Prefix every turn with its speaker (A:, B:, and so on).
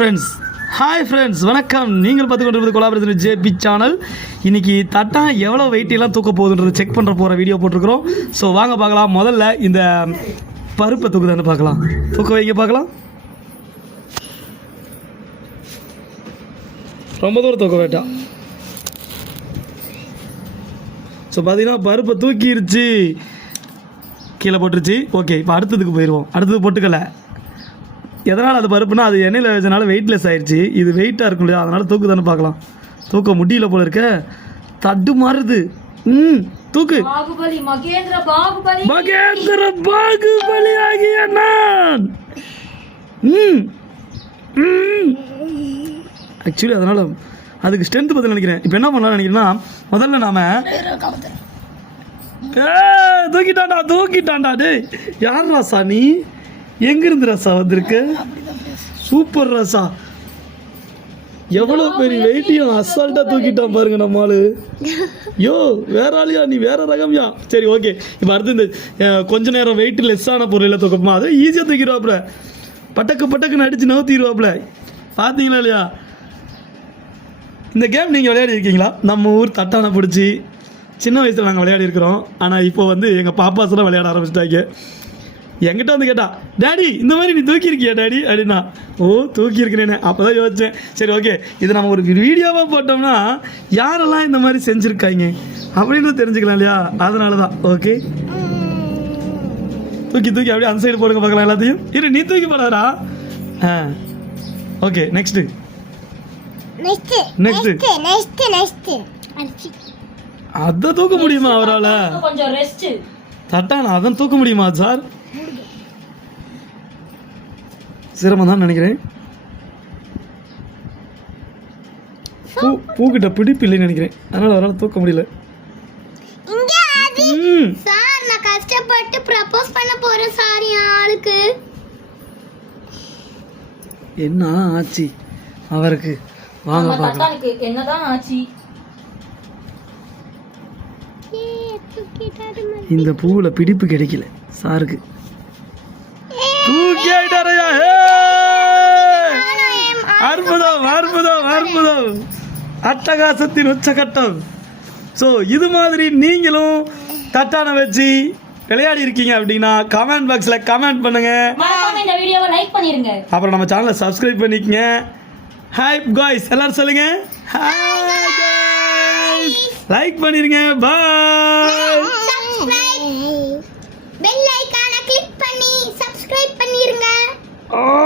A: Friends hi friends வணக்கம். நீங்கள் பார்த்து கொண்டிருப்பது கொலாபரேஷன் ஜேபி சேனல் இன்றைக்கி தட்டா எவ்வளோ வெயிட்டெல்லாம் தூக்க போகுதுன்றது செக் பண்ணுற போகிற வீடியோ போட்டிருக்கிறோம். ஸோ வாங்க பார்க்கலாம். முதல்ல இந்த பருப்பை தூக்குதான்னு பார்க்கலாம். தூக்க வைங்க பார்க்கலாம். ரொம்ப தூரம் தூக்க வேண்டாம். ஸோ பார்த்தீங்கன்னா பருப்பை தூக்கிடுச்சு கீழே போட்டுருச்சு. ஓகே இப்போ அடுத்ததுக்கு போயிடுவோம் அடுத்தது பொட்டுக்கலை. எதனால் அது பருப்புனா அது எண்ணெயில் வச்சனால வெயிட்லெஸ் ஆயிடுச்சு இது வெயிட்டாக இருக்கும் இல்லையா? அதனால் தூக்கு தானே பார்க்கலாம். தூக்க முடியல போல இருக்க. தட்டு மாறுது ம் தூக்கு.
B: மகேந்திர பாகுபலி.
A: ஆகிய நான். ம் ம். ஆக்சுவலி அதனால் அதுக்கு ஸ்ட்ரென்த் பற்றி நினைக்கிறேன். இப்போ என்ன பண்ணலாம்னு நினைக்கிறேன்னா முதல்ல நாம ஏய், தூக்கிட்டான்டா தூக்கிட்டான்டா டேய். யார் ராசா நீ எங்கிருந்து ராசா வந்திருக்க? சூப்பர் ராசா. எவ்வளோ பெரிய வெயிட்டையும் அசால்ட்டாக தூக்கிட்டான் பாருங்க நம்ம ஆளு யோ வேற ஆளியா நீ? வேற ரகம்யா? சரி ஓகே. இப்போ அடுத்து இந்த கொஞ்ச நேரம் வெயிட் லெஸ்ஸான பொருளில் தூக்கமா அதை ஈஸியாக தூக்கிடுவாப்புல. பட்டக்கு பட்டக்குன்னு அடிச்சு நவுத்திடுவாப்புல. பார்த்தீங்களா இல்லையா? இந்த கேம் நீங்கள் விளையாடி இருக்கீங்களா? நம்ம ஊர் தட்டானை பிடிச்சி. சின்ன வயசில் நாங்கள் விளையாடி இருக்கிறோம். ஆனால் இப்போ வந்து எங்கள் பாப்பாஸ்லாம் விளையாட ஆரம்பிச்சிட்டாங்க. என்கிட்ட வந்து கேட்டா டேடி இந்த மாதிரி நீ தூக்கியிருக்கியா டேடி அப்படின்னா ஓ தூக்கியிருக்கிறேனே. அப்போ தான் யோசித்தேன் சரி ஓகே இது நம்ம ஒரு வீடியோவாக போட்டோம்னா யாரெல்லாம் இந்த மாதிரி செஞ்சுருக்காங்க அப்படின்னு தெரிஞ்சுக்கலாம் இல்லையா? அதனால தான் ஓகே தூக்கி தூக்கி அப்படியே அந்த சைடு போடுங்க பார்க்கலாம் எல்லாத்தையும். இரு நீ தூக்கி போடாதா ஆ okay next
C: next
A: Next.
C: Next next next
A: அதை தூக்க முடியுமா அவரால்?
B: கொஞ்சம் ரெஸ்ட்
A: தட்டானா அதான் தூக்க முடியுமா சார்? சிரமம் தான் நினைக்கிறேன். பூ பூக்கிட்ட பிடிப்பு இல்லைன்னு நினைக்கிறேன். அதனால் அவரால் தூக்க முடியல.
C: சார் நான் கஷ்டப்பட்டு ப்ரப்போஸ் பண்ண போறேன் சார் என் ஆளுக்கு.
A: என்ன ஆச்சு அவருக்கு? வாங்க பார்க்கலாம்.
B: தட்டானுக்கு என்னதான் ஆச்சு?
A: இந்த பூவில் பிடிப்பு கிடைக்கல சாருக்கு தூக்கி ஆயிட்டாரையா அற்புதம் அற்புதம் அற்புதம். அட்டகாசத்தின் உச்சகட்டம். ஸோ இது மாதிரி நீங்களும் தட்டான வச்சு விளையாடி இருக்கீங்க அப்படின்னா கமெண்ட் பாக்ஸில் கமெண்ட் பண்ணுங்க.
B: மறக்காம இந்த வீடியோவை லைக் பண்ணிருங்க.
A: அப்புறம் நம்ம சேனலை சப்ஸ்கிரைப் பண்ணிக்கங்க. ஹாய் காய்ஸ் எல்லாரும் சொல்லுங்க. லைக் பண்ணிருங்க. பாய்
C: சப்ஸ்கிரைப் பெல் ஐகானை கிளிக் பண்ணி சப்ஸ்கிரைப் பண்ணிருங்க.
A: தூக்கிட்டான்